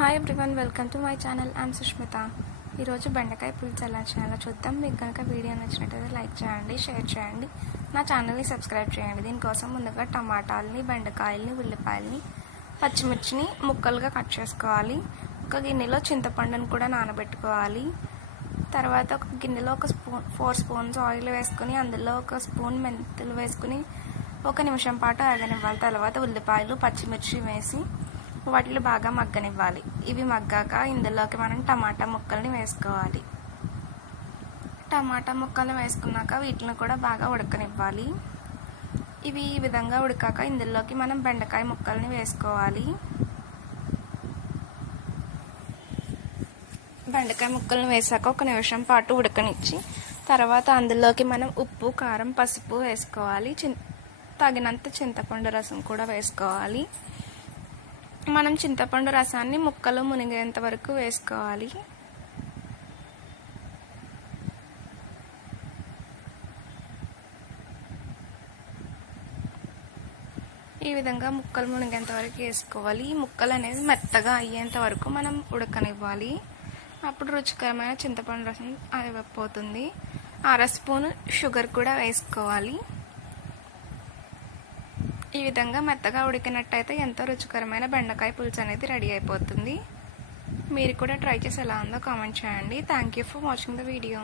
Hi everyone, welcome to my channel. I'm Sushmita. ఈరోజు బెండకాయ పులుసు ఎలా చేయాలో చూద్దాం. మీకు కనుక వీడియో నచ్చినట్టయితే లైక్ చేయండి, షేర్ చేయండి, నా ఛానల్ని సబ్స్క్రైబ్ చేయండి. దీనికోసం ముందుగా టమాటాలని, బెండకాయలని, ఉల్లిపాయలని, పచ్చిమిర్చిని ముక్కలుగా కట్ చేసుకోవాలి. ఒక గిన్నెలో చింతపండుని కూడా నానబెట్టుకోవాలి. తర్వాత ఒక గిన్నెలో 4 స్పూన్స్ ఆయిల్ వేసుకుని అందులో 1 స్పూన్ మెంతులు వేసుకుని 1 నిమిషం పాటు ఆగనివ్వాలి. తర్వాత ఉల్లిపాయలు, పచ్చిమిర్చి వేసి వాటిని బాగా మగ్గనివ్వాలి. ఇవి మగ్గాక ఇందులోకి మనం టమాటా ముక్కల్ని వేసుకోవాలి. టమాటా ముక్కలు వేసుకున్నాక వీటిని కూడా బాగా ఉడకనివ్వాలి. ఇవి ఈ విధంగా ఉడికాక ఇందులోకి మనం బెండకాయ ముక్కల్ని వేసుకోవాలి. బెండకాయ ముక్కల్ని వేసాక 1 నిమిషం పాటు ఉడకనిచ్చి తర్వాత అందులోకి మనం ఉప్పు, కారం, పసుపు వేసుకోవాలి. తగినంత చింతపండు రసం కూడా వేసుకోవాలి. మనం చింతపండు రసాన్ని ముక్కలు మునిగేంత వరకు వేసుకోవాలి. ఈ విధంగా ముక్కలు మునిగేంత వరకు వేసుకోవాలి. ఈ ముక్కలు అనేది మెత్తగా అయ్యేంత వరకు మనం ఉడకనివ్వాలి. అప్పుడు రుచికరమైన చింతపండు రసం అయిపోతుంది. 1/2 స్పూన్ షుగర్ కూడా వేసుకోవాలి. ఈ విధంగా మెత్తగా ఉడికినట్టయితే ఎంతో రుచికరమైన బెండకాయ పులుసు అనేది రెడీ అయిపోతుంది. మీరు కూడా ట్రై చేసి ఎలా ఉందో కామెంట్ చేయండి. Thank you for watching the video.